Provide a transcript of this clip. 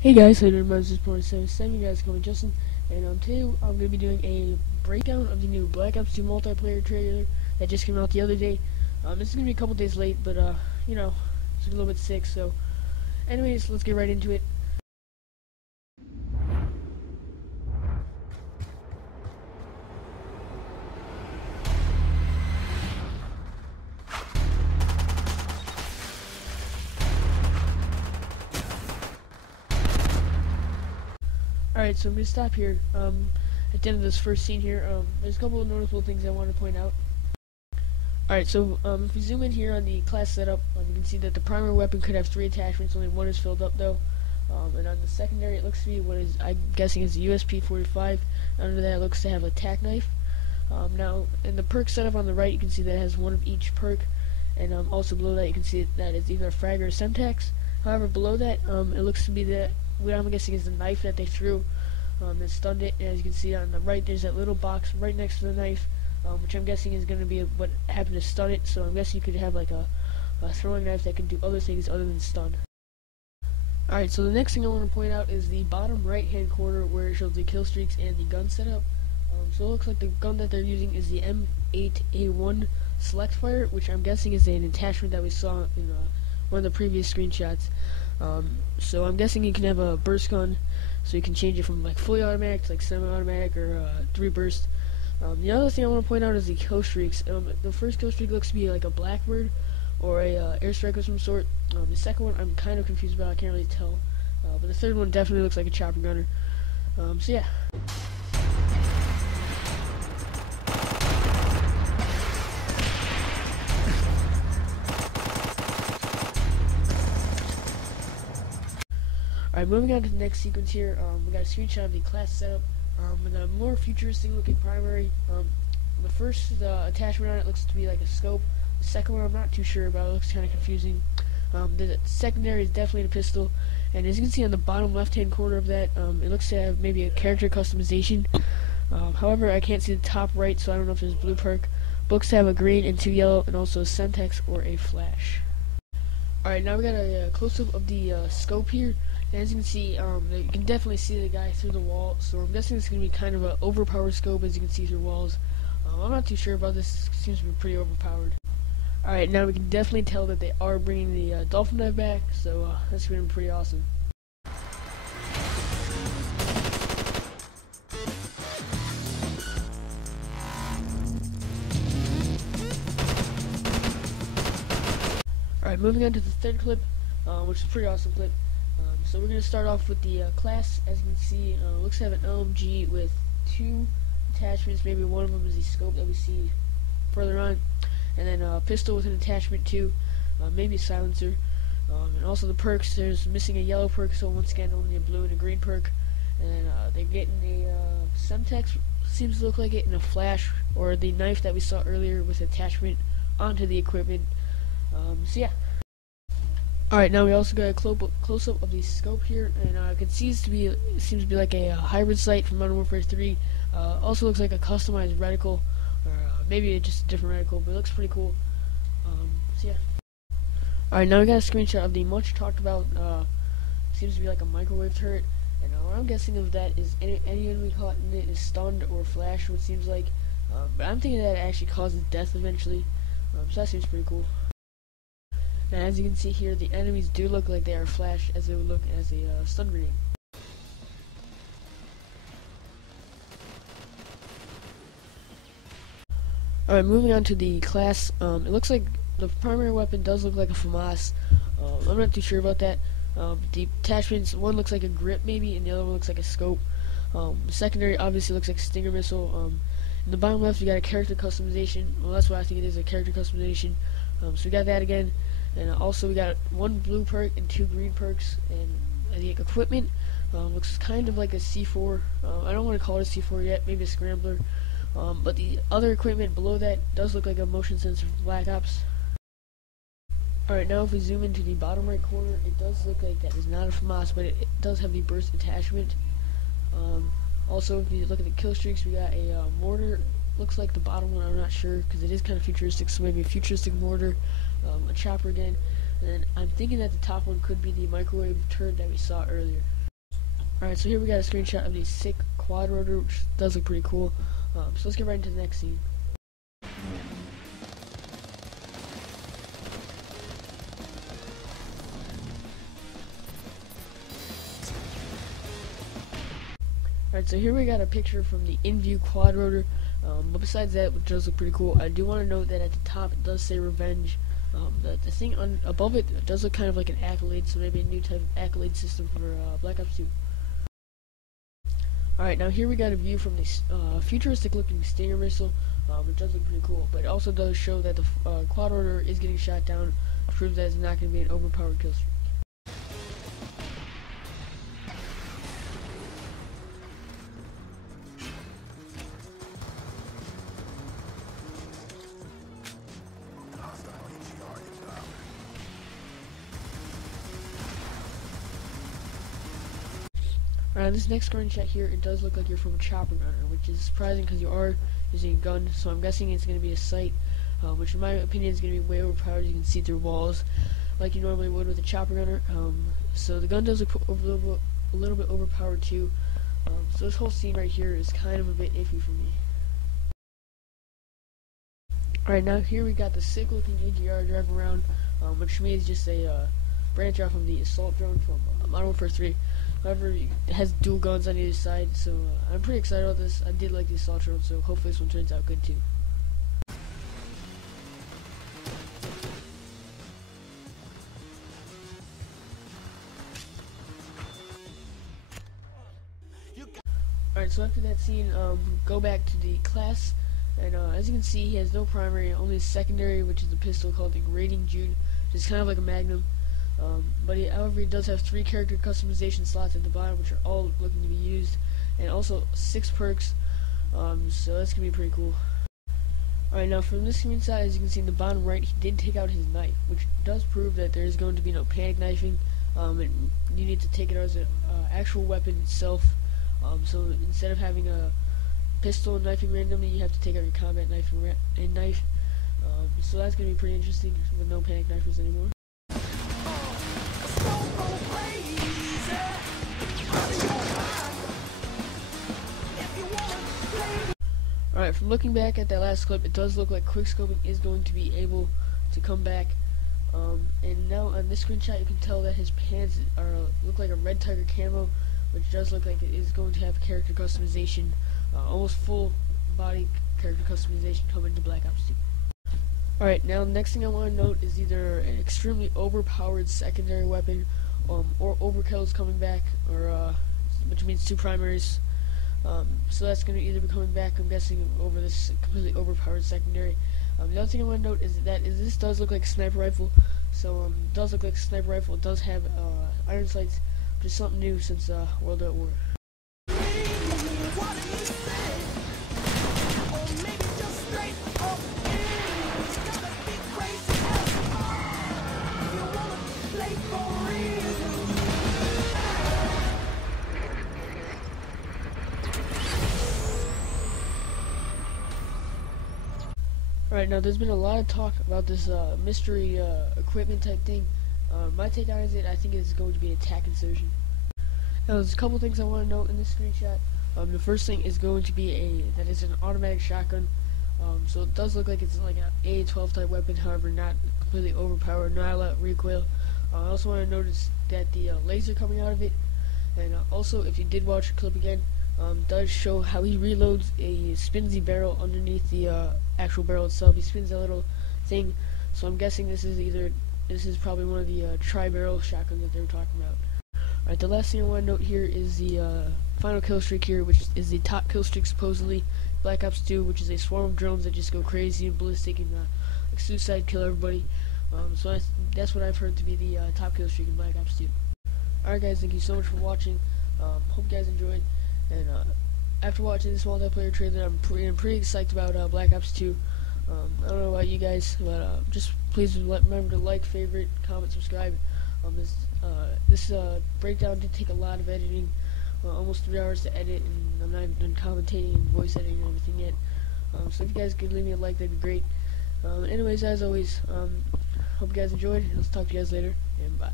Hey guys, how you doing? My name is Point77. You guys call me Justin, and today I'm going to be doing a breakdown of the new Black Ops 2 multiplayer trailer that just came out the other day. This is going to be a couple days late, but you know, it's a little bit sick. So, anyways, let's get right into it. All right, so I'm going to stop here. At the end of this first scene here, there's a couple of noticeable things I want to point out. Alright, so if we zoom in here on the class setup, you can see that the primary weapon could have 3 attachments, only one is filled up though. And on the secondary, it looks to be what is, I'm guessing, is a USP-45. Under that, it looks to have a tack knife. Now, in the perk setup on the right, you can see that it has one of each perk, and also below that, you can see that it's either a frag or a semtex. However, below that, it looks to be that what I'm guessing is the knife that they threw that stunned it. And as you can see on the right, there's that little box right next to the knife. Which I'm guessing is going to be what happened to stun it. So I'm guessing you could have like a throwing knife that can do other things other than stun. Alright, so the next thing I want to point out is the bottom right hand corner where it shows the kill streaks and the gun setup. So it looks like the gun that they're using is the M8A1 Select Fire, which I'm guessing is an attachment that we saw in one of the previous screenshots. So I'm guessing you can have a burst gun, so you can change it from like fully automatic to like semi-automatic or 3 burst. The other thing I want to point out is the kill streaks. The first kill streak looks to be like a Blackbird or a airstrike of some sort. The second one I'm kind of confused about, I can't really tell. But the third one definitely looks like a chopper gunner. So yeah. Alright, moving on to the next sequence here, we got a screenshot of the class setup with a more futuristic looking primary. The first attachment on it looks to be like a scope. The second one I'm not too sure about, it looks kind of confusing. The secondary is definitely a pistol, and as you can see on the bottom left hand corner of that, it looks to have maybe a character customization. However, I can't see the top right, so I don't know if there's blue perk. Looks to have a green and 2 yellow, and also a Semtex or a flash. Alright, now we got a close-up of the scope here. And as you can see, you can definitely see the guy through the wall, so I'm guessing it's going to be kind of an overpowered scope, as you can see through walls. I'm not too sure about this, it seems to be pretty overpowered. Alright, now we can definitely tell that they are bringing the dolphin dive back, so that's going to be pretty awesome. Alright, moving on to the third clip, which is a pretty awesome clip. So we're going to start off with the class. As you can see, looks to have an LMG with 2 attachments. Maybe one of them is the scope that we see further on, and then a pistol with an attachment too, maybe a silencer, and also the perks. There's missing a yellow perk, so once again only a blue and a green perk. And then they're getting a Semtex, seems to look like it, and a flash or the knife that we saw earlier with attachment onto the equipment. So yeah. Alright, now we also got a close-up of the scope here, and it seems to be like a hybrid sight from Modern Warfare 3. Also looks like a customized reticle, or maybe just a different reticle, but it looks pretty cool. So yeah. Alright, now we got a screenshot of the much talked about, seems to be like a microwave turret, and what I'm guessing of that is any enemy caught in it is stunned or flashed, what it seems like. But I'm thinking that it actually causes death eventually, so that seems pretty cool. Now, as you can see here, the enemies do look like they are flashed, as they would look as a stun grenade. Alright, moving on to the class. It looks like the primary weapon does look like a FAMAS. I'm not too sure about that. The attachments, one looks like a grip maybe, and the other one looks like a scope. The secondary obviously looks like a Stinger missile. In the bottom left, we got a character customization. Well, that's what I think it is, a character customization. So we got that again. And also we got 1 blue perk and 2 green perks, and the equipment looks kind of like a C4. I don't want to call it a C4 yet, maybe a scrambler. But the other equipment below that does look like a motion sensor from Black Ops. Alright, now if we zoom into the bottom right corner, it does look like that is not a FAMAS, but it does have the burst attachment. Also, if you look at the kill streaks, we got a mortar. Looks like the bottom one, I'm not sure, because it is kind of futuristic, so maybe a futuristic mortar, a chopper again, and then I'm thinking that the top one could be the microwave turret that we saw earlier. Alright, so here we got a screenshot of the sick quad rotor, which does look pretty cool. So let's get right into the next scene. Alright, so here we got a picture from the InView quad rotor, but besides that, which does look pretty cool, I do want to note that at the top it does say Revenge. The thing above it does look kind of like an accolade, so maybe a new type of accolade system for Black Ops 2. Alright, now here we got a view from the futuristic looking Stinger missile, which does look pretty cool, but it also does show that the quad rotor is getting shot down, which proves that it's not going to be an overpowered kill streak. This next screenshot here, it does look like you're from a chopper gunner, which is surprising because you are using a gun, so I'm guessing it's going to be a sight, which in my opinion is going to be way overpowered. You can see through walls like you normally would with a chopper gunner, so the gun does look a little bit overpowered too, so this whole scene right here is kind of a bit iffy for me. Alright, now here we got the sick looking AGR driving around, which to me is just a branch off of the assault drone from Modern Warfare 3. However, it has dual guns on either side, so I'm pretty excited about this. I did like the assault drone, so hopefully this one turns out good too. Alright, so after that scene, go back to the class, and as you can see, he has no primary, only a secondary, which is a pistol called the Rating Jude, which is kind of like a Magnum. However, he does have 3 character customization slots at the bottom, which are all looking to be used, and also 6 perks, so that's going to be pretty cool. Alright, now from this screenshot, as you can see in the bottom right, he did take out his knife, which does prove that there is going to be no panic knifing, and you need to take it as an actual weapon itself, so instead of having a pistol and knifing randomly, you have to take out your combat knife and knife, so that's going to be pretty interesting with no panic knifers anymore. Alright, from looking back at that last clip, it does look like quickscoping is going to be able to come back. And now on this screenshot, you can tell that his pants look like a Red Tiger camo, which does look like it is going to have character customization, almost full body character customization coming to Black Ops 2. Alright, now the next thing I want to note is either an extremely overpowered secondary weapon, or overkill is coming back, or which means 2 primaries. So that's going to either be coming back, I'm guessing, over this completely overpowered secondary. The other thing I want to note is that this does look like a sniper rifle. So it does look like a sniper rifle. It does have iron sights, which is something new since World at War. Alright, now there's been a lot of talk about this mystery equipment type thing. My take on it, I think it's going to be an attack insertion. Now there's a couple things I want to note in this screenshot. The first thing is going to be that it's an automatic shotgun. So it does look like it's like an A12 type weapon, however not completely overpowered, not a lot of recoil. I also want to notice that the laser coming out of it, and also if you did watch the clip again, does show how he reloads a spinsy barrel underneath the actual barrel itself. He spins that little thing, so I'm guessing this is probably one of the tri-barrel shotguns that they were talking about. Alright, the last thing I want to note here is the final kill streak here, which is the top kill streak supposedly Black Ops 2, which is a swarm of drones that just go crazy and ballistic and like suicide kill everybody. So that's what I've heard to be the top kill streak in Black Ops 2. Alright guys, thank you so much for watching. Hope you guys enjoyed. And after watching this multiplayer trailer, I'm pretty psyched about Black Ops 2. I don't know about you guys, but just please remember to like, favorite, comment, subscribe. This breakdown did take a lot of editing, almost 3 hours to edit, and I'm not even done commentating and voice editing and everything yet. So if you guys could leave me a like, that'd be great. Anyways, as always, hope you guys enjoyed. Let's talk to you guys later, and bye.